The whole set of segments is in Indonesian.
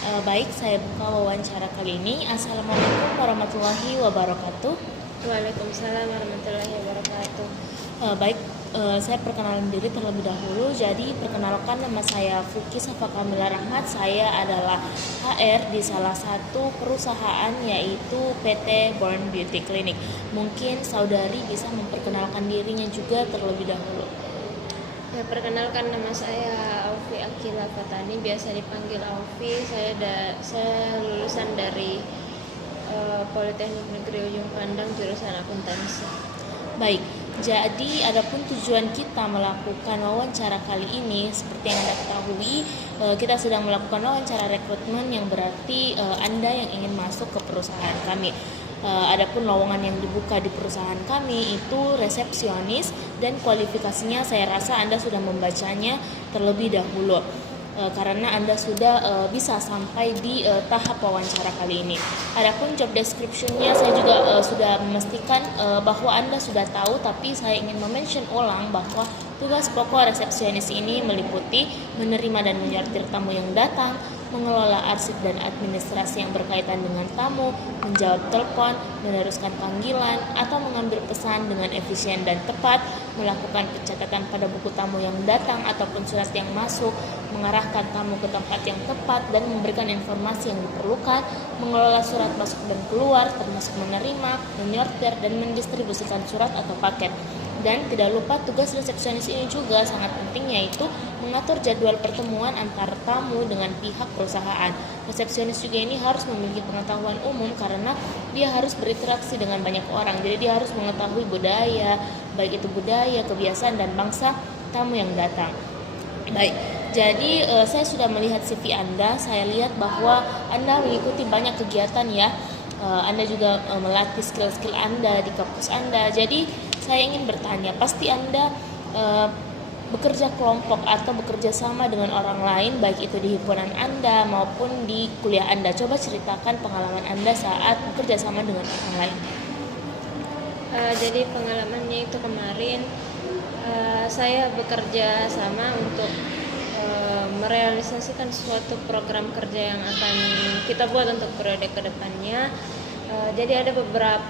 Baik, saya buka wawancara kali ini. Assalamualaikum warahmatullahi wabarakatuh. Waalaikumsalam warahmatullahi wabarakatuh. Baik, saya perkenalan diri terlebih dahulu. Jadi, perkenalkan nama saya Fuki Safa Kamila Rahmat. Saya adalah HR di salah satu perusahaan yaitu PT Born Beauty Clinic. Mungkin saudari bisa memperkenalkan dirinya juga terlebih dahulu. Ya, perkenalkan nama saya Aufi Akila Fatani, biasa dipanggil Aufi. Saya lulusan dari Politeknik Negeri Ujung Pandang, jurusan akuntansi. Baik, jadi adapun tujuan kita melakukan wawancara kali ini, seperti yang Anda ketahui, kita sedang melakukan wawancara rekrutmen yang berarti Anda yang ingin masuk ke perusahaan kami. Adapun lowongan yang dibuka di perusahaan kami itu resepsionis dan kualifikasinya saya rasa Anda sudah membacanya terlebih dahulu. Karena Anda sudah bisa sampai di tahap wawancara kali ini. Adapun job description-nya saya juga sudah memastikan bahwa Anda sudah tahu, tapi saya ingin mention ulang bahwa tugas pokok resepsionis ini meliputi menerima dan menyortir tamu yang datang, mengelola arsip dan administrasi yang berkaitan dengan tamu, menjawab telepon, meneruskan panggilan, atau mengambil pesan dengan efisien dan tepat, melakukan pencatatan pada buku tamu yang datang ataupun surat yang masuk, mengarahkan tamu ke tempat yang tepat dan memberikan informasi yang diperlukan, mengelola surat masuk dan keluar, termasuk menerima, menyortir, dan mendistribusikan surat atau paket. Dan tidak lupa tugas resepsionis ini juga sangat penting, yaitu mengatur jadwal pertemuan antar tamu dengan pihak perusahaan. Resepsionis juga ini harus memiliki pengetahuan umum karena dia harus berinteraksi dengan banyak orang. Jadi dia harus mengetahui budaya, baik itu budaya, kebiasaan, dan bangsa tamu yang datang. Baik, jadi saya sudah melihat CV Anda. Saya lihat bahwa Anda mengikuti banyak kegiatan ya. Anda juga melatih skill-skill Anda di kampus Anda. Jadi saya ingin bertanya, pasti Anda bekerja kelompok atau bekerja sama dengan orang lain, baik itu di himpunan Anda maupun di kuliah Anda. Coba ceritakan pengalaman Anda saat bekerja sama dengan orang lain. Jadi pengalamannya itu kemarin saya bekerja sama untuk merealisasikan suatu program kerja yang akan kita buat untuk periode kedepannya. Jadi ada beberapa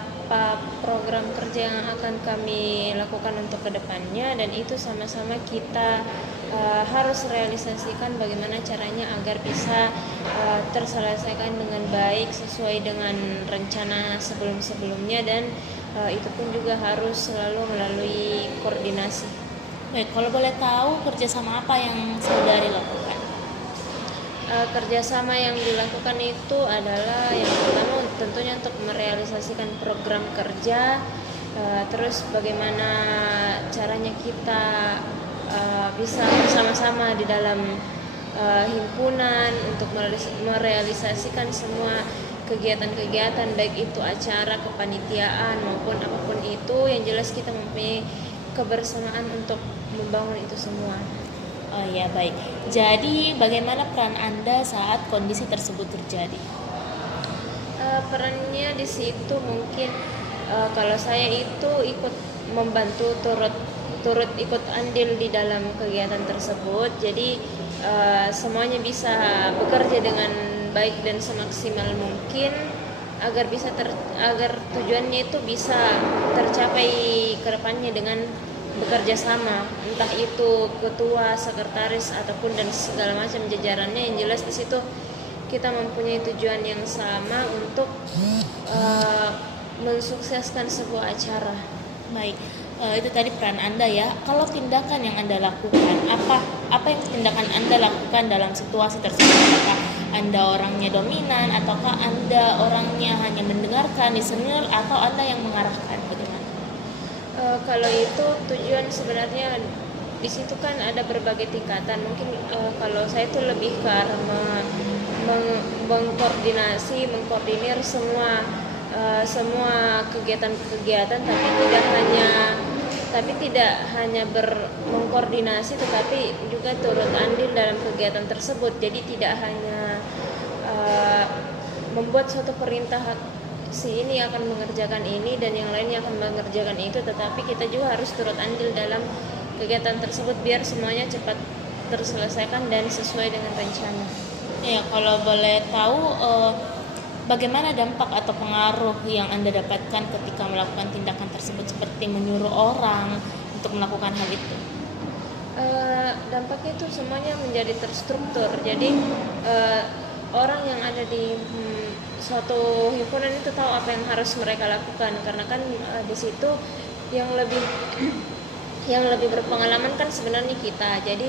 program kerja yang akan kami lakukan untuk kedepannya, dan itu sama-sama kita harus realisasikan bagaimana caranya agar bisa terselesaikan dengan baik sesuai dengan rencana sebelum-sebelumnya, dan itu pun juga harus selalu melalui koordinasi. Baik, kalau boleh tahu kerjasama apa yang saudari lakukan? Kerjasama yang dilakukan itu adalah yang pertama tentunya untuk merealisasikan program kerja, terus bagaimana caranya kita bisa bersama-sama di dalam himpunan untuk merealisasikan semua kegiatan-kegiatan, baik itu acara kepanitiaan maupun apapun itu, yang jelas kita mempunyai kebersamaan untuk membangun itu semua. Oh ya, baik. Jadi bagaimana peran Anda saat kondisi tersebut terjadi? Perannya di situ mungkin kalau saya itu ikut membantu, turut ikut andil di dalam kegiatan tersebut. Jadi semuanya bisa bekerja dengan baik dan semaksimal mungkin agar agar tujuannya itu bisa tercapai ke depannya dengan bekerja sama, entah itu ketua, sekretaris ataupun dan segala macam jajarannya. Yang jelas di situ kita mempunyai tujuan yang sama untuk mensukseskan sebuah acara. Baik, itu tadi peran Anda ya. Kalau tindakan yang Anda lakukan, apa yang tindakan Anda lakukan dalam situasi tersebut? Apakah Anda orangnya dominan, ataukah Anda orangnya hanya mendengarkan, listener, atau Anda yang mengarahkan? Bagaimana? Kalau itu tujuan sebenarnya di situ kan ada berbagai tingkatan. Mungkin kalau saya itu lebih ke arah mengkoordinir semua kegiatan-kegiatan, tapi tidak hanya mengkoordinasi, tetapi juga turut andil dalam kegiatan tersebut. Jadi tidak hanya membuat suatu perintah si ini akan mengerjakan ini dan yang lainnya akan mengerjakan itu, tetapi kita juga harus turut andil dalam kegiatan tersebut biar semuanya cepat terselesaikan dan sesuai dengan rencana. Ya, kalau boleh tahu bagaimana dampak atau pengaruh yang Anda dapatkan ketika melakukan tindakan tersebut seperti menyuruh orang untuk melakukan hal itu? Dampaknya itu semuanya menjadi terstruktur. Jadi orang yang ada di suatu himpunan itu tahu apa yang harus mereka lakukan, karena kan di situ yang lebih yang lebih berpengalaman kan sebenarnya kita. Jadi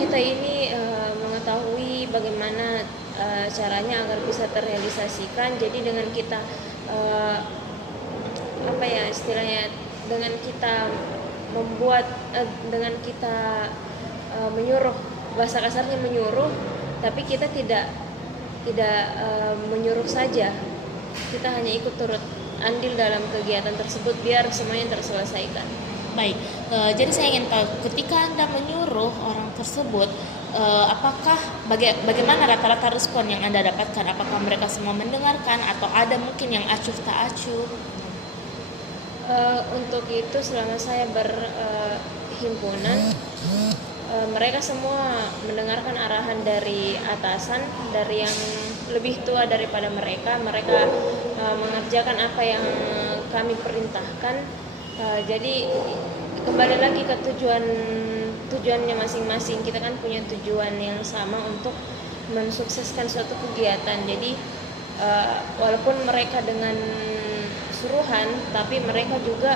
kita ini mengetahui bagaimana caranya agar bisa terrealisasikan. Jadi dengan kita uh, apa ya istilahnya, dengan kita membuat dengan kita menyuruh, bahasa kasarnya menyuruh, tapi kita tidak menyuruh saja, kita hanya ikut turut andil dalam kegiatan tersebut biar semuanya terselesaikan. Baik, jadi saya ingin tahu ketika Anda menyuruh orang tersebut, apakah bagaimana rata-rata respon yang Anda dapatkan? Apakah mereka semua mendengarkan atau ada mungkin yang acuh tak acuh? Untuk itu selama saya berhimpunan, mereka semua mendengarkan arahan dari atasan, dari yang lebih tua daripada mereka. Mereka mengerjakan apa yang kami perintahkan. Jadi kembali lagi ke tujuannya masing-masing. Kita kan punya tujuan yang sama untuk mensukseskan suatu kegiatan. Jadi walaupun mereka dengan suruhan, tapi mereka juga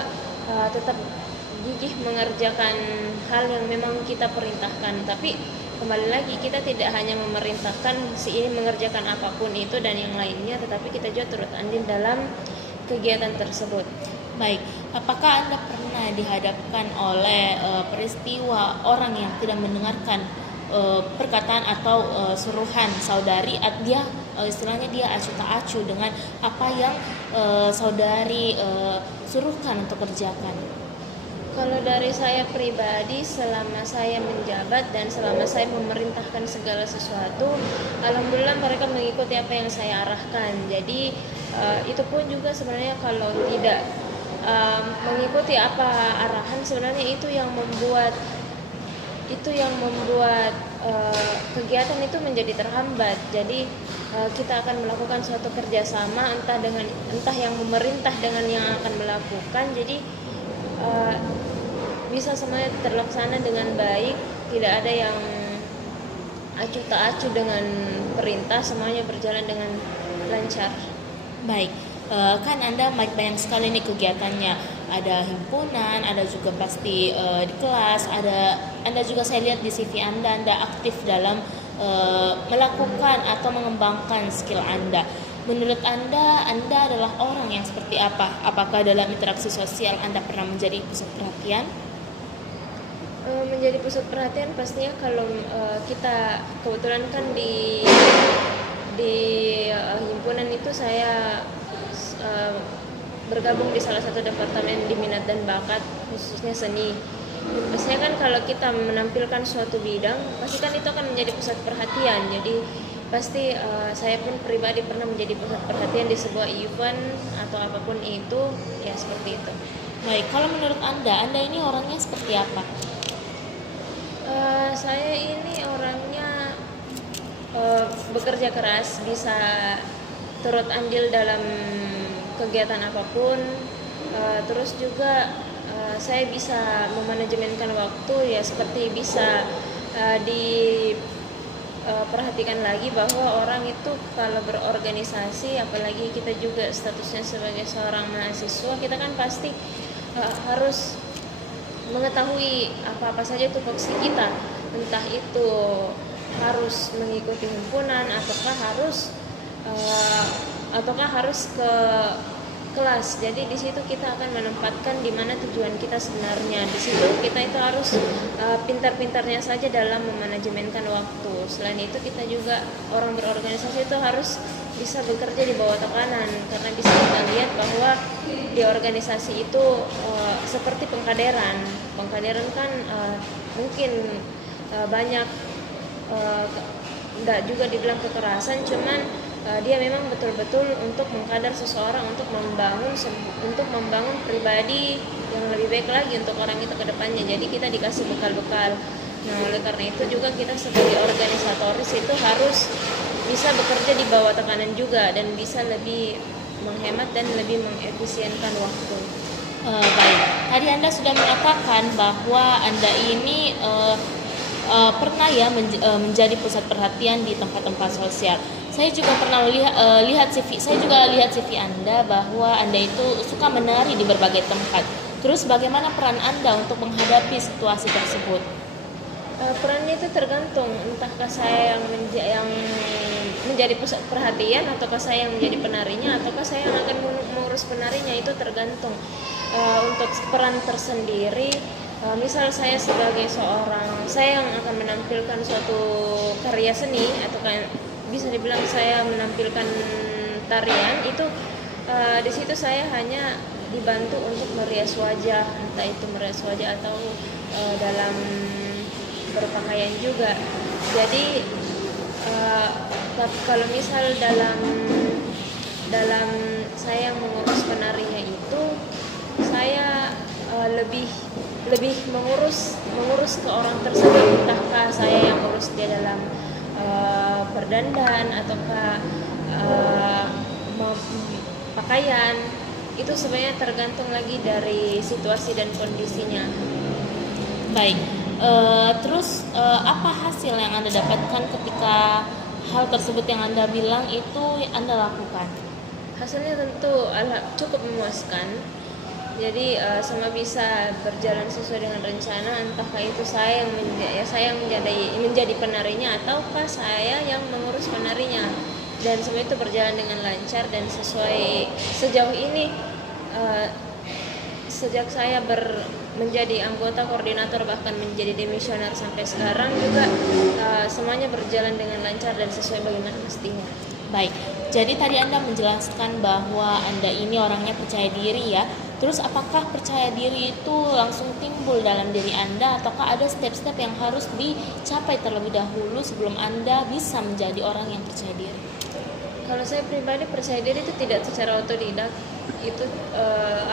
tetap gigih mengerjakan hal yang memang kita perintahkan. Tapi kembali lagi, kita tidak hanya memerintahkan si ini mengerjakan apapun itu dan yang lainnya, tetapi kita juga turut andil dalam kegiatan tersebut. Baik, apakah Anda pernah dihadapkan oleh peristiwa orang yang tidak mendengarkan perkataan atau suruhan saudari? Dia istilahnya dia acuh tak acuh dengan apa yang saudari suruhkan untuk kerjakan. Kalau dari saya pribadi, selama saya menjabat dan selama saya memerintahkan segala sesuatu, alhamdulillah mereka mengikuti apa yang saya arahkan. Jadi itu pun juga sebenarnya kalau tidak mengikuti apa arahan, sebenarnya itu yang membuat kegiatan itu menjadi terhambat. Jadi kita akan melakukan suatu kerjasama, entah yang memerintah dengan yang akan melakukan. Jadi bisa semuanya terlaksana dengan baik, tidak ada yang acuh tak acuh dengan perintah, semuanya berjalan dengan lancar. Baik, kan Anda banyak sekali nih kegiatannya. Ada himpunan, ada juga pasti di kelas, Anda juga saya lihat di CV Anda aktif dalam melakukan atau mengembangkan skill Anda. Menurut Anda adalah orang yang seperti apa? Apakah dalam interaksi sosial Anda pernah menjadi pusat perhatian? Menjadi pusat perhatian pastinya kalau kita kebetulan kan di himpunan itu saya bergabung di salah satu departemen di minat dan bakat, khususnya seni. Biasanya kan kalau kita menampilkan suatu bidang, pasti kan itu akan menjadi pusat perhatian. Jadi pasti saya pun pribadi pernah menjadi pusat perhatian di sebuah event atau apapun itu, ya seperti itu. Baik, kalau menurut Anda ini orangnya seperti apa? Saya ini orangnya bekerja keras, bisa turut andil dalam kegiatan apapun, terus juga saya bisa memanajemenkan waktu, ya seperti bisa diperhatikan lagi bahwa orang itu kalau berorganisasi, apalagi kita juga statusnya sebagai seorang mahasiswa, kita kan pasti harus mengetahui apa-apa saja tupoksi kita, entah itu harus mengikuti himpunan ataukah harus ke kelas. Jadi di situ kita akan menempatkan di mana tujuan kita sebenarnya. Di situ kita itu harus pintar-pintarnya saja dalam memanajemenkan waktu. Selain itu kita juga orang berorganisasi itu harus bisa bekerja di bawah tekanan, karena bisa kita lihat bahwa di organisasi itu seperti pengkaderan kan mungkin banyak enggak juga dibilang kekerasan, cuman dia memang betul-betul untuk mengkader seseorang untuk membangun pribadi yang lebih baik lagi untuk orang itu ke depannya. Jadi kita dikasih bekal-bekal Nah, oleh karena itu juga kita sebagai organisatoris itu harus bisa bekerja di bawah tekanan juga dan bisa lebih menghemat dan lebih mengefisienkan waktu. Baik, tadi Anda sudah mengatakan bahwa Anda ini pernah ya menjadi pusat perhatian di tempat-tempat sosial. Saya juga pernah lihat CV, saya juga lihat CV Anda bahwa Anda itu suka menari di berbagai tempat. Terus bagaimana peran Anda untuk menghadapi situasi tersebut? Peran itu tergantung, entahkah saya yang menjadi pusat perhatian, ataukah saya yang menjadi penarinya, ataukah saya yang akan mengurus penarinya. Itu tergantung. Untuk peran tersendiri, misal saya sebagai saya yang akan menampilkan suatu karya seni, atau bisa dibilang saya menampilkan tarian itu, di situ saya hanya dibantu untuk merias wajah, entah itu merias wajah atau dalam berpakaian juga. Jadi kalau misal dalam saya yang mengurus penarinya itu, saya lebih mengurus ke orang tersebut, entahkah saya yang urus dia dalam berdandan ataukah pakaian. Itu sebenarnya tergantung lagi dari situasi dan kondisinya. Baik, terus apa hasil yang Anda dapatkan ketika hal tersebut yang Anda bilang itu Anda lakukan? Hasilnya tentu cukup memuaskan. Jadi semua bisa berjalan sesuai dengan rencana, entahkah itu saya yang menjadi penarinya ataukah saya yang mengurus penarinya, dan semua itu berjalan dengan lancar dan sesuai. Sejauh ini sejak saya menjadi anggota koordinator bahkan menjadi demisioner sampai sekarang juga semuanya berjalan dengan lancar dan sesuai bagaimana mestinya. Baik, jadi tadi Anda menjelaskan bahwa Anda ini orangnya percaya diri ya. Terus apakah percaya diri itu langsung timbul dalam diri Anda, ataukah ada step-step yang harus dicapai terlebih dahulu sebelum Anda bisa menjadi orang yang percaya diri? Kalau saya pribadi percaya diri itu tidak secara otodidak, itu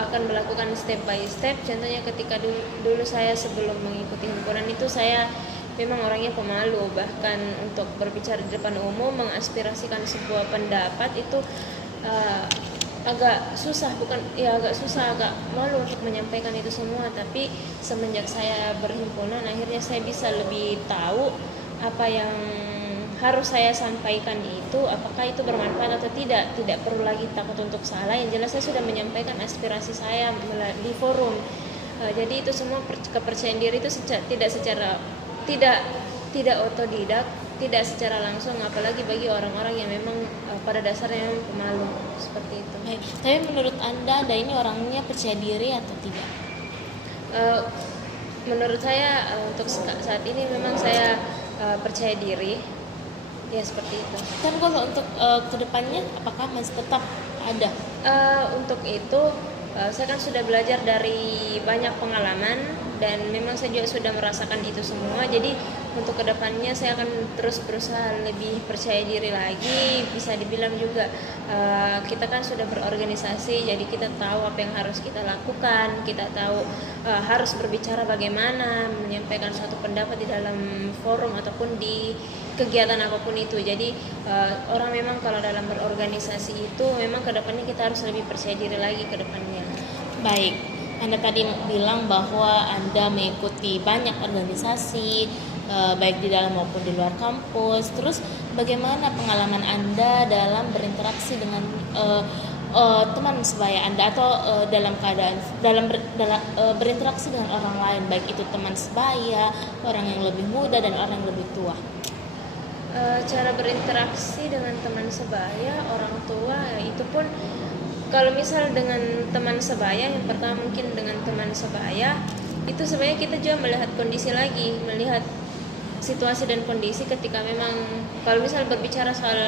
akan melakukan step by step. Contohnya ketika dulu saya sebelum mengikuti himpunan itu, saya memang orangnya pemalu, bahkan untuk berbicara di depan umum, mengaspirasikan sebuah pendapat itu agak malu untuk menyampaikan itu semua. Tapi semenjak saya berhimpunan, akhirnya saya bisa lebih tahu apa yang harus saya sampaikan itu, apakah itu bermanfaat atau tidak perlu lagi takut untuk salah. Yang jelas saya sudah menyampaikan aspirasi saya di forum. Jadi itu semua kepercayaan diri itu tidak otodidak, tidak secara langsung, apalagi bagi orang-orang yang memang pada dasarnya memang pemalu seperti itu. Tapi menurut Anda ini orangnya percaya diri atau tidak? Menurut saya untuk saat ini memang saya percaya diri, ya seperti itu. Dan kalau untuk kedepannya apakah masih tetap ada? Untuk itu saya kan sudah belajar dari banyak pengalaman dan memang saya juga sudah merasakan itu semua. Jadi untuk kedepannya saya akan terus berusaha lebih percaya diri lagi. Bisa dibilang juga kita kan sudah berorganisasi, jadi kita tahu apa yang harus kita lakukan, kita tahu harus berbicara bagaimana, menyampaikan suatu pendapat di dalam forum ataupun di kegiatan apapun itu. Jadi orang memang kalau dalam berorganisasi itu memang kedepannya kita harus lebih percaya diri lagi ke depannya. Baik, Anda tadi bilang bahwa Anda mengikuti banyak organisasi, baik di dalam maupun di luar kampus. Terus bagaimana pengalaman Anda dalam berinteraksi dengan teman sebaya Anda, atau dalam keadaan berinteraksi dengan orang lain, baik itu teman sebaya, orang yang lebih muda dan orang yang lebih tua? Cara berinteraksi dengan teman sebaya, orang tua, itu pun kalau misal dengan teman sebaya, yang pertama mungkin dengan teman sebaya itu sebenarnya kita juga melihat kondisi lagi, melihat situasi dan kondisi ketika memang kalau misal berbicara soal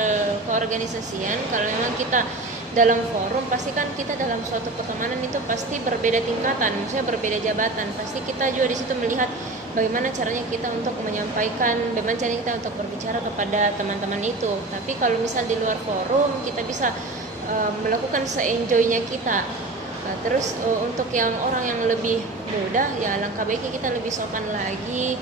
keorganisasian, kalau memang kita dalam forum, pasti kan kita dalam suatu pertemanan itu pasti berbeda tingkatan, maksudnya berbeda jabatan. Pasti kita juga di situ melihat bagaimana caranya kita untuk menyampaikan, bagaimana caranya kita untuk berbicara kepada teman-teman itu. Tapi kalau misal di luar forum, kita bisa melakukan se-enjoy-nya kita. Terus untuk yang orang yang lebih muda, ya alangkah baiknya kita lebih sopan lagi,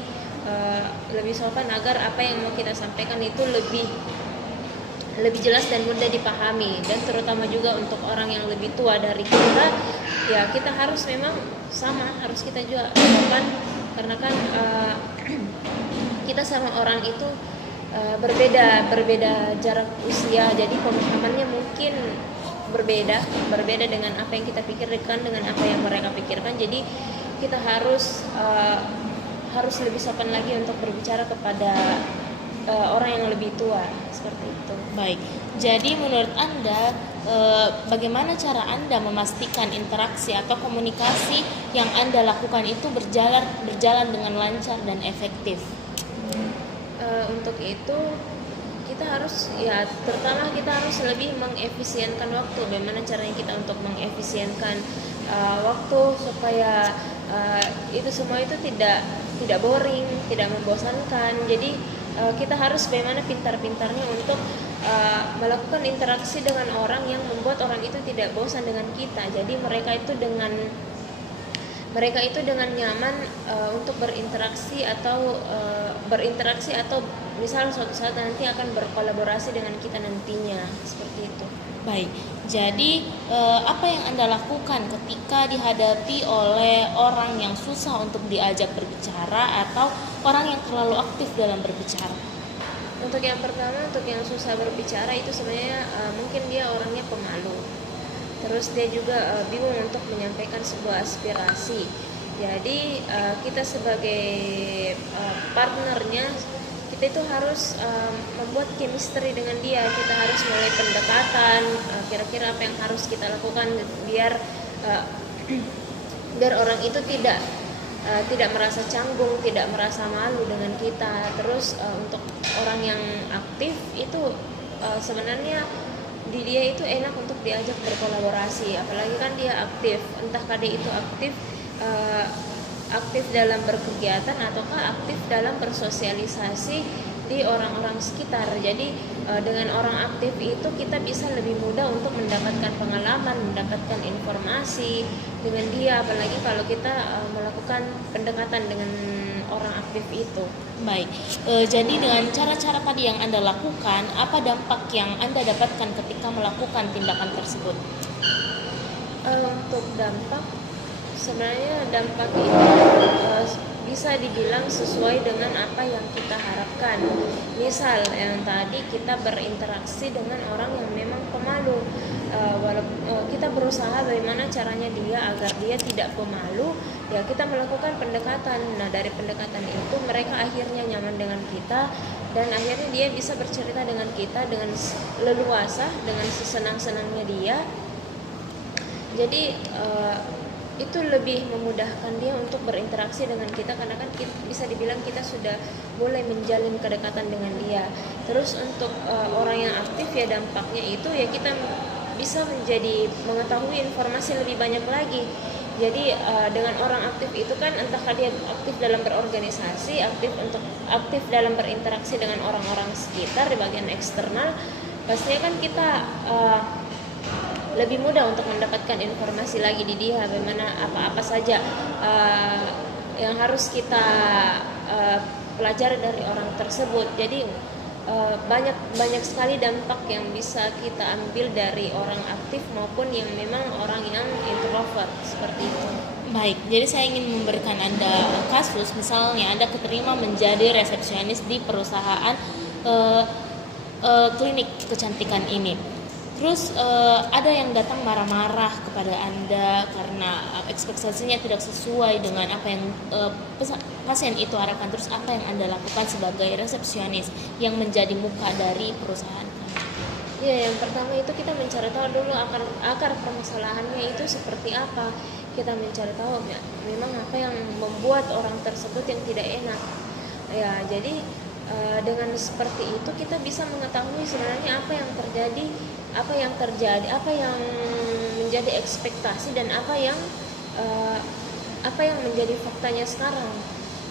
lebih sopan agar apa yang mau kita sampaikan itu lebih jelas dan mudah dipahami. Dan terutama juga untuk orang yang lebih tua dari kita, ya kita harus memang sama, harus kita juga sopan, karena kan kita sama orang itu berbeda jarak usia, jadi pemahamannya mungkin berbeda dengan apa yang kita pikirkan, dengan apa yang mereka pikirkan. Jadi kita harus lebih sopan lagi untuk berbicara kepada orang yang lebih tua, seperti itu. Baik, jadi menurut Anda bagaimana cara Anda memastikan interaksi atau komunikasi yang Anda lakukan itu berjalan dengan lancar dan efektif? Untuk itu kita harus, ya terutama kita harus lebih mengefisienkan waktu. Bagaimana caranya kita untuk mengefisienkan waktu supaya itu semua itu tidak boring, tidak membosankan. Jadi kita harus bagaimana pintar-pintarnya untuk melakukan interaksi dengan orang yang membuat orang itu tidak bosan dengan kita. Jadi mereka itu dengan nyaman untuk berinteraksi atau misal suatu saat nanti akan berkolaborasi dengan kita nantinya, seperti itu. Baik, jadi apa yang Anda lakukan ketika dihadapi oleh orang yang susah untuk diajak berbicara atau orang yang terlalu aktif dalam berbicara? Untuk yang pertama, untuk yang susah berbicara itu sebenarnya mungkin dia orangnya pemalu. Terus dia juga bingung untuk menyampaikan sebuah aspirasi. Jadi kita sebagai partnernya, kita itu harus membuat chemistry dengan dia. Kita harus mulai pendekatan, kira-kira apa yang harus kita lakukan biar orang itu tidak merasa canggung, tidak merasa malu dengan kita. Terus untuk orang yang aktif itu sebenarnya di dia itu enak untuk diajak berkolaborasi, apalagi kan dia aktif, entahkah dia itu aktif dalam berkegiatan ataukah aktif dalam bersosialisasi di orang-orang sekitar. Jadi dengan orang aktif itu kita bisa lebih mudah untuk mendapatkan pengalaman, mendapatkan informasi dengan dia, apalagi kalau kita melakukan pendekatan dengan orang aktif itu. Baik, jadi dengan cara-cara tadi yang Anda lakukan, apa dampak yang Anda dapatkan ketika melakukan tindakan tersebut? Untuk dampak, sebenarnya dampak itu bisa dibilang sesuai dengan apa yang kita harapkan. Misal yang tadi kita berinteraksi dengan orang yang memang pemalu, kita berusaha bagaimana caranya dia agar dia tidak pemalu, ya kita melakukan pendekatan. Nah dari pendekatan itu mereka akhirnya nyaman dengan kita, dan akhirnya dia bisa bercerita dengan kita dengan leluasa, dengan sesenang-senangnya dia. Jadi itu lebih memudahkan dia untuk berinteraksi dengan kita, karena kan bisa dibilang kita sudah mulai menjalin kedekatan dengan dia. Terus untuk orang yang aktif, ya dampaknya itu ya kita bisa mengetahui informasi lebih banyak lagi. Jadi dengan orang aktif itu kan entahkah dia aktif dalam berorganisasi, aktif dalam berinteraksi dengan orang-orang sekitar di bagian eksternal, pastinya kan kita lebih mudah untuk mendapatkan informasi lagi di dia, bagaimana apa-apa saja yang harus kita pelajari dari orang tersebut. Jadi banyak sekali dampak yang bisa kita ambil dari orang aktif maupun yang memang orang yang introvert, seperti itu. Baik, jadi saya ingin memberikan Anda kasus, misalnya Anda keterima menjadi resepsionis di perusahaan klinik kecantikan ini. Terus ada yang datang marah-marah kepada Anda karena ekspektasinya tidak sesuai dengan apa yang pasien itu harapkan. Terus apa yang Anda lakukan sebagai resepsionis yang menjadi muka dari perusahaan? Ya, yang pertama itu kita mencari tahu dulu akar permasalahannya itu seperti apa. Kita mencari tahu memang apa yang membuat orang tersebut yang tidak enak. Ya, jadi dengan seperti itu kita bisa mengetahui sebenarnya apa yang terjadi, apa yang menjadi ekspektasi dan apa yang menjadi faktanya sekarang.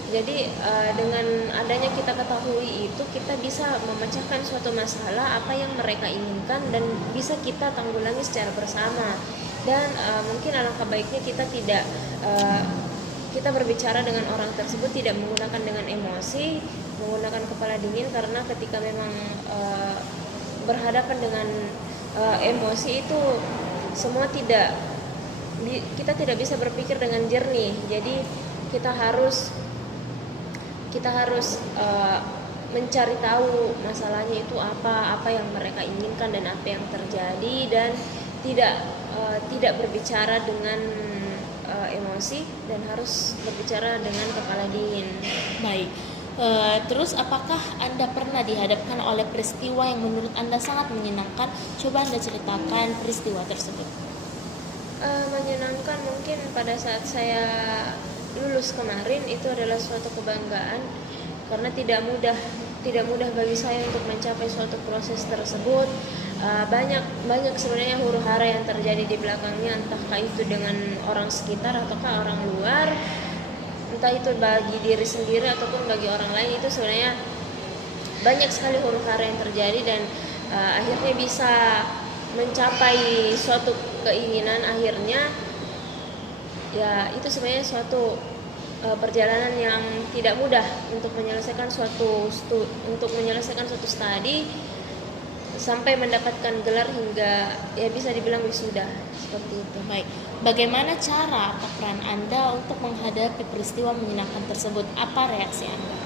Jadi dengan adanya kita ketahui itu, kita bisa memecahkan suatu masalah apa yang mereka inginkan dan bisa kita tanggulangi secara bersama. Dan mungkin alangkah baiknya kita kita berbicara dengan orang tersebut tidak menggunakan dengan emosi, menggunakan kepala dingin, karena ketika memang berhadapan dengan emosi itu semua kita tidak bisa berpikir dengan jernih. Jadi kita harus mencari tahu masalahnya itu apa yang mereka inginkan dan apa yang terjadi, dan tidak berbicara dengan emosi, dan harus berbicara dengan kepala dingin. Baik. Terus apakah Anda pernah dihadapkan oleh peristiwa yang menurut Anda sangat menyenangkan? Coba Anda ceritakan peristiwa tersebut. Menyenangkan mungkin pada saat saya lulus kemarin, itu adalah suatu kebanggaan, karena tidak mudah bagi saya untuk mencapai suatu proses tersebut. Banyak sebenarnya huru-hara yang terjadi di belakangnya, entahkah itu dengan orang sekitar ataukah orang luar, entah itu bagi diri sendiri ataupun bagi orang lain. Itu sebenarnya banyak sekali huru-hara yang terjadi, dan akhirnya bisa mencapai suatu keinginan akhirnya. Ya, itu sebenarnya suatu perjalanan yang tidak mudah untuk menyelesaikan suatu studi sampai mendapatkan gelar hingga ya bisa dibilang wisuda, seperti itu. Baik. Bagaimana cara atau peran Anda untuk menghadapi peristiwa menyenangkan tersebut? Apa reaksi Anda?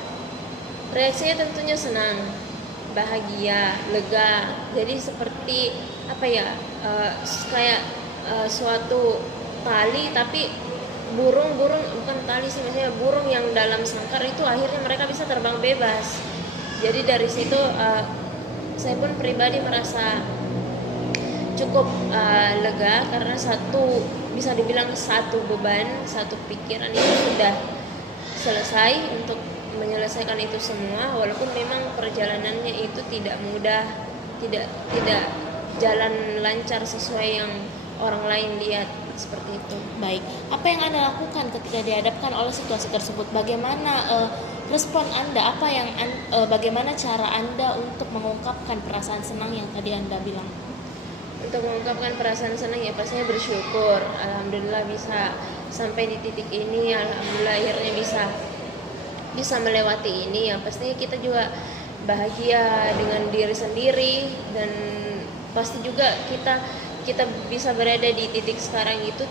Reaksinya tentunya senang, bahagia, lega. Jadi seperti kayak suatu tali, tapi burung bukan tali sih, maksudnya burung yang dalam sangkar itu akhirnya mereka bisa terbang bebas. Jadi dari situ saya pun pribadi merasa cukup lega, karena bisa dibilang satu beban, satu pikiran itu sudah selesai untuk menyelesaikan itu semua. Walaupun memang perjalanannya itu tidak mudah, tidak jalan lancar sesuai yang orang lain lihat, seperti itu. Baik, apa yang Anda lakukan ketika dihadapkan oleh situasi tersebut? Bagaimana respon Anda? Bagaimana cara Anda untuk mengungkapkan perasaan senang yang tadi Anda bilang? Untuk mengungkapkan perasaan senang ya pastinya bersyukur. Alhamdulillah bisa sampai di titik ini. Alhamdulillah akhirnya bisa melewati ini. Ya pastinya kita juga bahagia dengan diri sendiri, dan pasti juga kita bisa berada di titik sekarang itu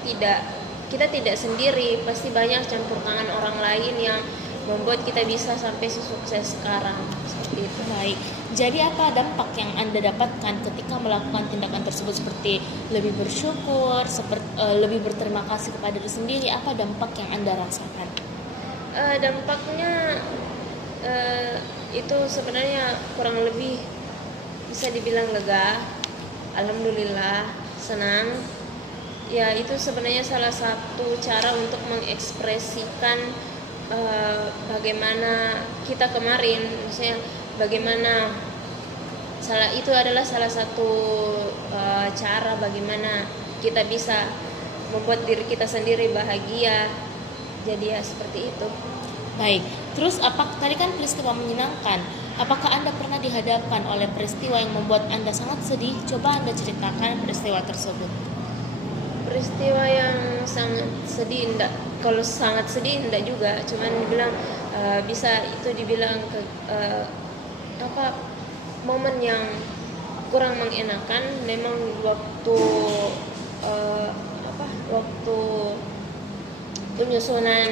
kita tidak sendiri. Pasti banyak campur tangan orang lain yang membuat kita bisa sampai sesukses sekarang, seperti itu. Baik, jadi apa dampak yang Anda dapatkan ketika melakukan tindakan tersebut? Seperti lebih bersyukur, lebih berterima kasih kepada diri sendiri. Apa dampak yang Anda rasakan? Dampaknya itu sebenarnya kurang lebih bisa dibilang lega, alhamdulillah, senang. Ya, itu sebenarnya salah satu cara untuk mengekspresikan bagaimana kita kemarin, maksudnya bagaimana itu adalah salah satu cara bagaimana kita bisa membuat diri kita sendiri bahagia. Jadi ya seperti itu. Baik, terus tadi kan peristiwa menyenangkan. Apakah Anda pernah dihadapkan oleh peristiwa yang membuat Anda sangat sedih? Coba Anda ceritakan peristiwa tersebut. Peristiwa yang sangat sedih enggak. Kalau sangat sedih enggak juga, cuman dibilang bisa itu dibilang momen yang kurang mengenakan. Memang waktu penyusunan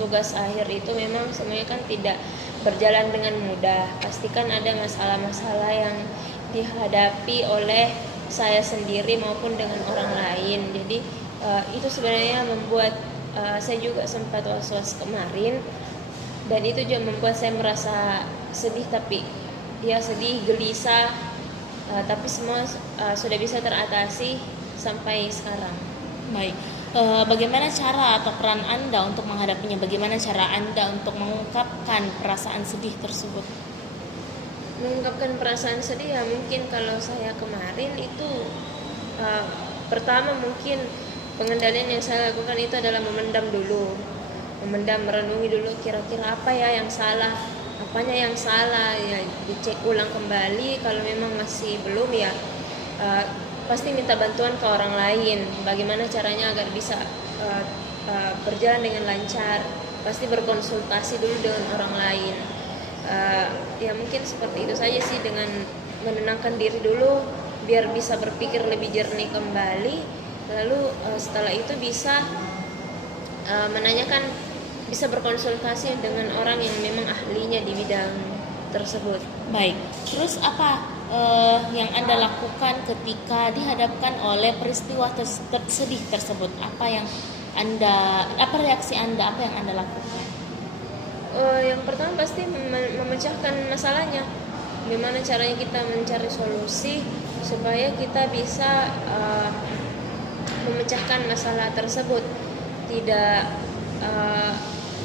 tugas akhir itu memang semuanya kan tidak berjalan dengan mudah. Pastikan ada masalah-masalah yang dihadapi oleh saya sendiri maupun dengan orang lain. Jadi itu sebenarnya membuat saya juga sempat was-was kemarin, dan itu juga membuat saya merasa sedih, tapi ya sedih, gelisah, tapi semua sudah bisa teratasi sampai sekarang. Baik, bagaimana cara atau peran Anda untuk menghadapinya? Bagaimana cara Anda untuk mengungkapkan perasaan sedih tersebut? Mengungkapkan perasaan sedih ya mungkin kalau saya kemarin itu pertama mungkin pengendalian yang saya lakukan itu adalah merenungi dulu kira-kira apa ya yang salah, apanya yang salah, ya dicek ulang kembali. Kalau memang masih belum ya pasti minta bantuan ke orang lain, bagaimana caranya agar bisa berjalan dengan lancar, pasti berkonsultasi dulu dengan orang lain. Ya mungkin seperti itu saja sih, dengan menenangkan diri dulu biar bisa berpikir lebih jernih kembali, lalu setelah itu bisa menanyakan, bisa berkonsultasi dengan orang yang memang ahlinya di bidang tersebut. Baik, terus apa yang Anda lakukan ketika dihadapkan oleh peristiwa sedih tersebut? Apa reaksi Anda, apa yang Anda lakukan? Yang pertama pasti memecahkan masalahnya. Gimana caranya kita mencari solusi supaya kita bisa memecahkan masalah tersebut, tidak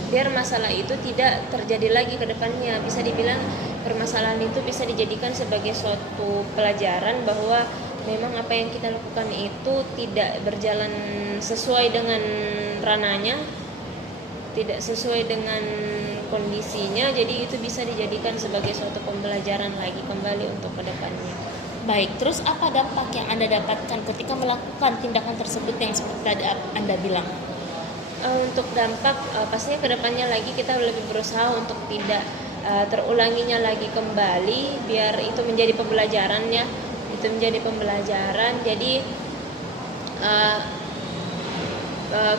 biar masalah itu tidak terjadi lagi ke depannya. Bisa dibilang permasalahan itu bisa dijadikan sebagai suatu pelajaran bahwa memang apa yang kita lakukan itu tidak berjalan sesuai dengan rananya, tidak sesuai dengan kondisinya, jadi itu bisa dijadikan sebagai suatu pembelajaran lagi kembali untuk kedepannya. Baik, terus apa dampak yang Anda dapatkan ketika melakukan tindakan tersebut yang seperti tadi Anda bilang? Untuk dampak, pastinya kedepannya lagi kita lebih berusaha untuk tidak terulanginya lagi kembali, biar itu menjadi pembelajaran ya, itu menjadi pembelajaran. Jadi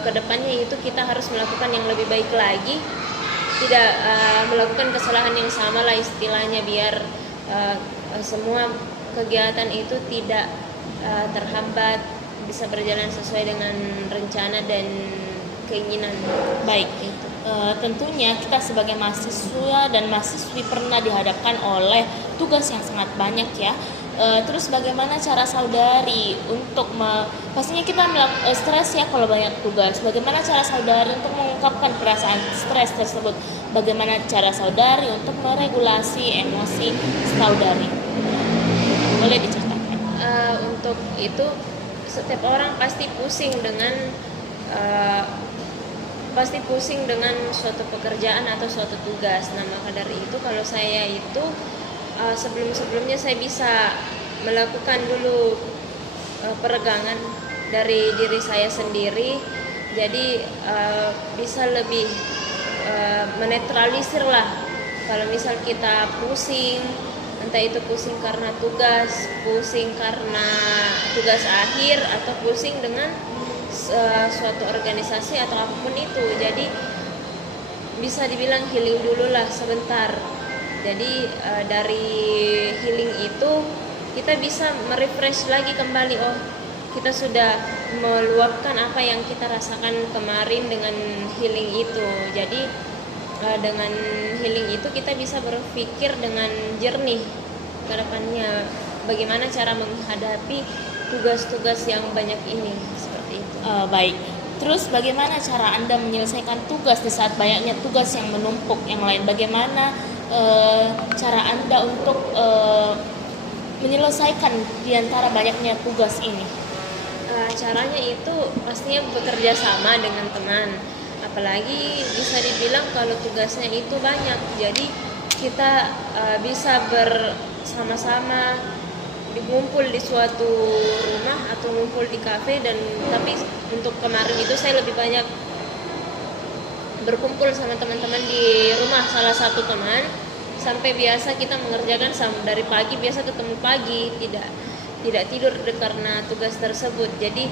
kedepannya itu kita harus melakukan yang lebih baik lagi, tidak melakukan kesalahan yang sama lah istilahnya, biar semua kegiatan itu tidak terhambat, bisa berjalan sesuai dengan rencana dan keinginan. Baik, tentunya kita sebagai mahasiswa dan mahasiswi pernah dihadapkan oleh tugas yang sangat banyak ya. Terus bagaimana cara saudari untuk pastinya kita stres ya kalau banyak tugas. Bagaimana cara saudari untuk mengungkapkan perasaan stres tersebut? Bagaimana cara saudari untuk meregulasi emosi saudari? Boleh diceritakan? Untuk itu setiap orang pasti pusing dengan suatu pekerjaan atau suatu tugas. Nah, maka dari itu kalau saya itu sebelumnya saya bisa melakukan dulu peregangan dari diri saya sendiri, jadi bisa lebih menetralisir lah kalau misal kita pusing, entah itu pusing karena tugas, pusing karena tugas akhir, atau pusing dengan suatu organisasi atau apapun itu. Jadi bisa dibilang healing dulu lah sebentar. Jadi dari healing itu kita bisa merefresh lagi kembali, oh kita sudah meluapkan apa yang kita rasakan kemarin dengan healing itu. Jadi dengan healing itu kita bisa berpikir dengan jernih ke depannya, bagaimana cara menghadapi tugas-tugas yang banyak ini, seperti itu. Baik, terus bagaimana cara Anda menyelesaikan tugas di saat banyaknya tugas yang menumpuk yang lain? Bagaimana cara Anda untuk menyelesaikan di antara banyaknya tugas ini? Caranya itu pastinya bekerja sama dengan teman, apalagi bisa dibilang kalau tugasnya itu banyak, jadi kita bisa bersama-sama ngumpul di suatu rumah atau ngumpul di kafe. Dan tapi untuk kemarin itu saya lebih banyak berkumpul sama teman-teman di rumah salah satu teman, sampai biasa kita mengerjakan dari pagi, biasa ketemu pagi, tidak tidur karena tugas tersebut. Jadi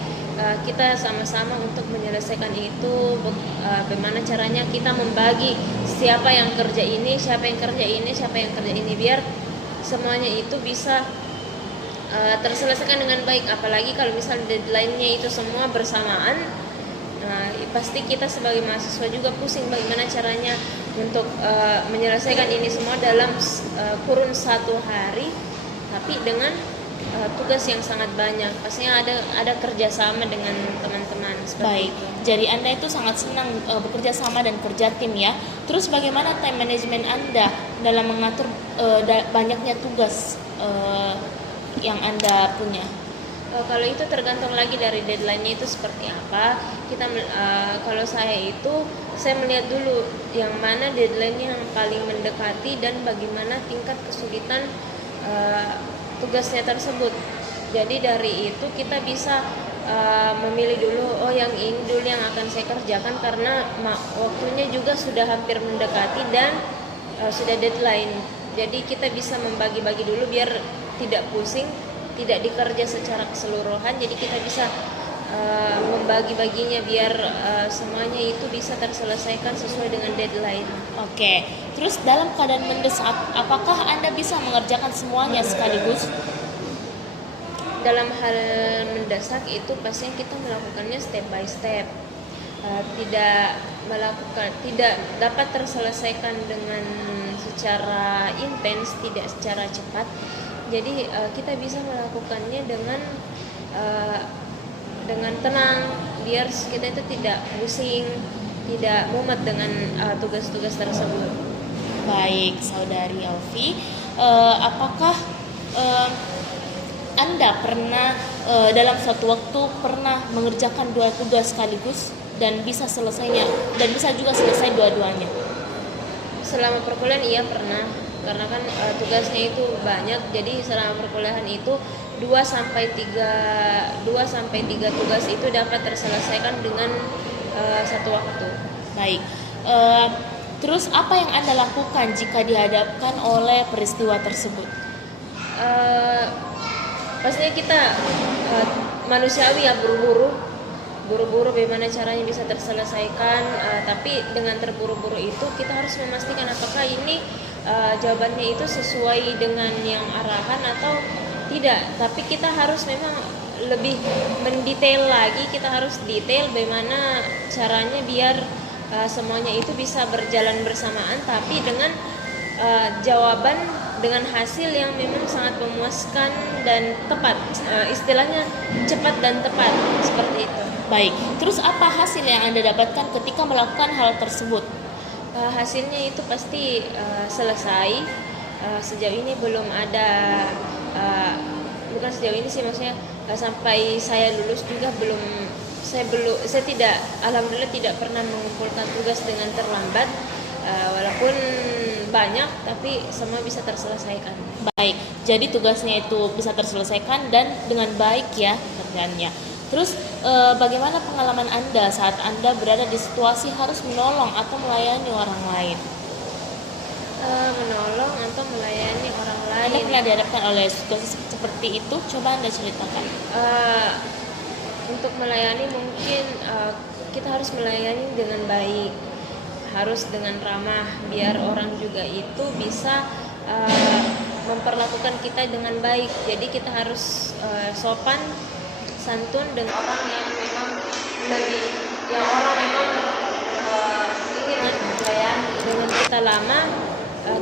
kita sama-sama untuk menyelesaikan itu, bagaimana caranya kita membagi siapa yang kerja ini, siapa yang kerja ini, siapa yang kerja ini, biar semuanya itu bisa terselesaikan dengan baik. Apalagi kalau misal deadline-nya itu semua bersamaan, pasti kita sebagai mahasiswa juga pusing bagaimana caranya untuk menyelesaikan ini semua dalam kurun 1 hari, tapi dengan tugas yang sangat banyak. Pastinya ada kerjasama dengan teman-teman. Baik, itu. Jadi Anda itu sangat senang bekerja sama dan kerja tim ya. Terus bagaimana time management Anda dalam mengatur banyaknya tugas yang Anda punya? Kalau itu tergantung lagi dari deadline-nya itu seperti apa. Kalau saya melihat dulu yang mana deadline-nya yang paling mendekati dan bagaimana tingkat kesulitan tugasnya tersebut. Jadi dari itu kita bisa memilih dulu, oh yang ini dulu yang akan saya kerjakan karena waktunya juga sudah hampir mendekati dan sudah deadline. Jadi kita bisa membagi-bagi dulu biar tidak pusing, tidak dikerja secara keseluruhan. Jadi kita bisa membagi-baginya biar semuanya itu bisa terselesaikan sesuai dengan deadline. Oke, terus dalam keadaan mendesak, apakah Anda bisa mengerjakan semuanya sekaligus? Dalam hal mendesak itu pastinya kita melakukannya step by step. Tidak dapat terselesaikan dengan secara intens, tidak secara cepat. Jadi kita bisa melakukannya dengan tenang, biar kita itu tidak pusing, tidak mumet dengan tugas-tugas tersebut. Baik, Saudari Alfi, apakah Anda pernah dalam suatu waktu pernah mengerjakan 2 tugas sekaligus dan bisa juga selesai dua-duanya? Selama perkuliahan iya pernah, karena kan tugasnya itu banyak. Jadi selama perkuliahan itu 2 sampai 3 tugas itu dapat terselesaikan dengan satu waktu. Baik. Terus apa yang Anda lakukan jika dihadapkan oleh peristiwa tersebut? Pastinya kita manusiawi ya, buru-buru bagaimana caranya bisa terselesaikan, tapi dengan terburu-buru itu kita harus memastikan apakah ini jawabannya itu sesuai dengan yang arahan atau tidak. Tapi kita harus memang lebih mendetail lagi, kita harus detail bagaimana caranya biar semuanya itu bisa berjalan bersamaan, tapi dengan jawaban dengan hasil yang memang sangat memuaskan dan tepat, istilahnya cepat dan tepat, seperti itu. Baik, terus apa hasil yang Anda dapatkan ketika melakukan hal tersebut? Hasilnya itu pasti selesai. Sejauh ini belum ada, bukan sejauh ini sih, maksudnya sampai saya lulus juga saya tidak, alhamdulillah tidak pernah mengumpulkan tugas dengan terlambat, walaupun banyak tapi semua bisa terselesaikan. Baik, jadi tugasnya itu bisa terselesaikan dan dengan baik ya kerjaannya. Terus bagaimana pengalaman Anda saat Anda berada di situasi harus menolong atau melayani orang lain? Menolong atau melayani orang lain. Anda pernah dihadapkan oleh situasi seperti itu? Coba Anda ceritakan. Untuk melayani mungkin kita harus melayani dengan baik, harus dengan ramah, biar orang juga itu bisa memperlakukan kita dengan baik. Jadi kita harus sopan, santun dengan orang yang memang ingin melayani. Dengan kita lama,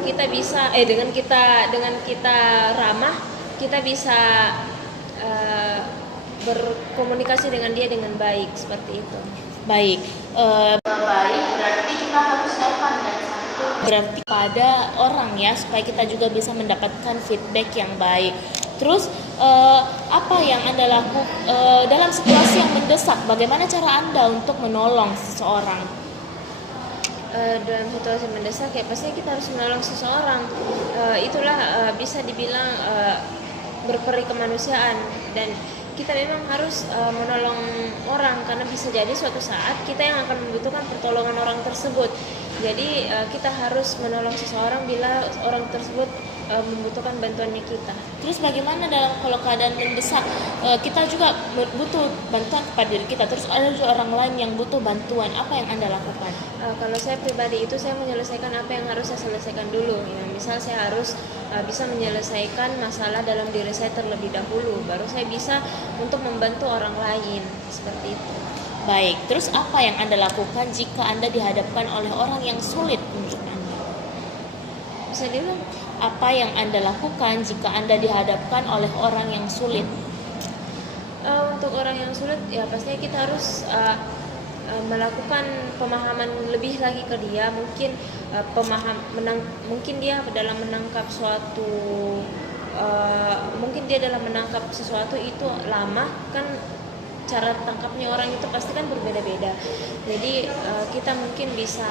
kita bisa dengan kita ramah, kita bisa berkomunikasi dengan dia dengan baik, seperti itu. Baik, baik berarti kita harus sopan dan santun. Berarti pada orang ya, supaya kita juga bisa mendapatkan feedback yang baik. Terus apa yang Anda lakukan dalam situasi yang mendesak? Bagaimana cara Anda untuk menolong seseorang? Dalam situasi mendesak ya pastinya kita harus menolong seseorang. Itulah bisa dibilang berperi kemanusiaan, dan kita memang harus menolong orang karena bisa jadi suatu saat kita yang akan membutuhkan pertolongan orang tersebut. Jadi kita harus menolong seseorang bila orang tersebut membutuhkan bantuannya kita. Terus bagaimana kalau keadaan mendesak, kita juga butuh bantuan kepada diri kita, terus ada juga orang lain yang butuh bantuan, apa yang Anda lakukan? Kalau saya pribadi itu saya menyelesaikan apa yang harus saya selesaikan dulu. Ya, misal saya harus bisa menyelesaikan masalah dalam diri saya terlebih dahulu, baru saya bisa untuk membantu orang lain, seperti itu. Baik, terus apa yang Anda lakukan jika Anda dihadapkan oleh orang yang sulit untuk Anda? Bisa diulang? Apa yang Anda lakukan jika Anda dihadapkan oleh orang yang sulit? Untuk orang yang sulit, ya pastinya kita harus melakukan pemahaman lebih lagi ke dia. Mungkin mungkin dia dalam menangkap sesuatu itu lama kan, cara tangkapnya orang itu pasti kan berbeda-beda. Jadi kita mungkin bisa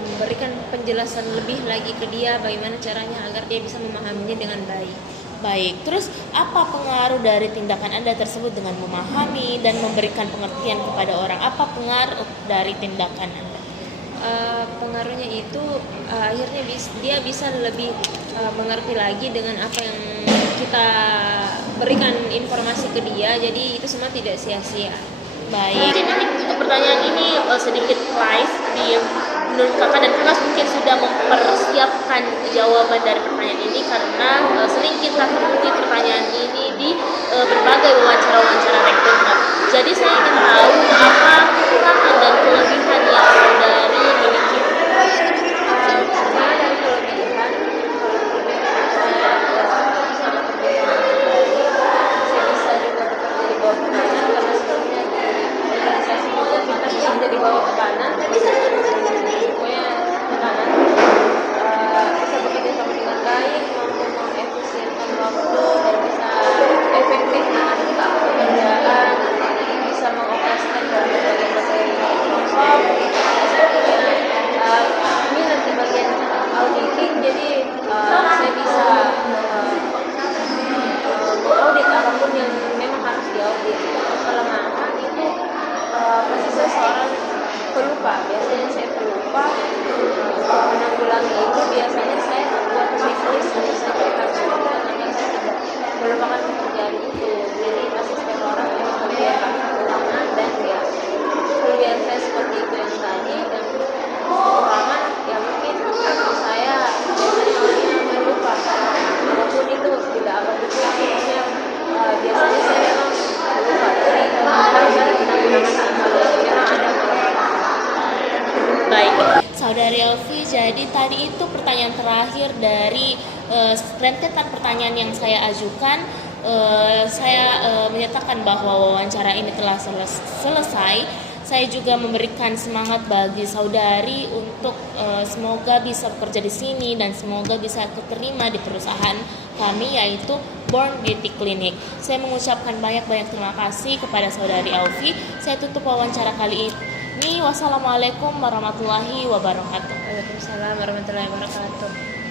memberikan penjelasan lebih lagi ke dia bagaimana caranya agar dia bisa memahaminya dengan baik. Baik, terus apa pengaruh dari tindakan Anda tersebut dengan memahami dan memberikan pengertian kepada orang? Apa pengaruh dari tindakan Anda? Pengaruhnya itu akhirnya dia bisa lebih mengerti lagi dengan apa yang kita berikan informasi ke dia, jadi itu semua tidak sia-sia. Baik, mungkin ini pertanyaan ini sedikit live di menurut kakak, dan kakak mungkin sudah mempersiapkan jawaban dari pertanyaan ini karena sering kita temui pertanyaan ini di berbagai wawancara-wawancara rekrutmen. Jadi saya ingin tahu apa kekurangan dan kelebihan yang saudari miliki. Karena dari kelebihan, saya sangat terbiasa. Saya bisa juga bekerja di bawah tekanan karena sebelumnya di organisasi juga kita bekerja di bawah tekanan. Pokoknya tekanan bisa bekerja sama dengan baik, mampu mengefisienkan waktu dan bisa efektif dengan pekerjaan, bisa mengoperasikan berbagai kelompok. Saya punya minat di bagian auditing, jadi saya bisa mengaudit apapun yang memang harus diaudit. Kelemahan itu pasti saya seorang pelupa, biasanya saya pelupa. Menanggulangi itu biasanya saya membuat checklist dan saya berikan contoh agar saya tidak melupakan pekerjaan itu. Jadi pasti setiap orang memang mempunyai kekurangan dan ya kelebihan saya seperti itu yang tadi, dan kekurangan ya mungkin saya biasanya orangnya melupa apapun itu tidak apa betul pokoknya biasanya saya memang melupa, jadi harus ada penanggulangan apabila memang ada kelemahan. Baik, saudari Elvi, jadi tadi itu pertanyaan terakhir dari rentetan pertanyaan yang saya ajukan. Saya menyatakan bahwa wawancara ini telah selesai. Saya juga memberikan semangat bagi saudari untuk semoga bisa bekerja di sini dan semoga bisa keterima di perusahaan kami, yaitu Born Beauty Clinic. Saya mengucapkan banyak-banyak terima kasih kepada saudari Elvi. Saya tutup wawancara kali ini. Wassalamualaikum warahmatullahi wabarakatuh. Waalaikumsalam warahmatullahi wabarakatuh.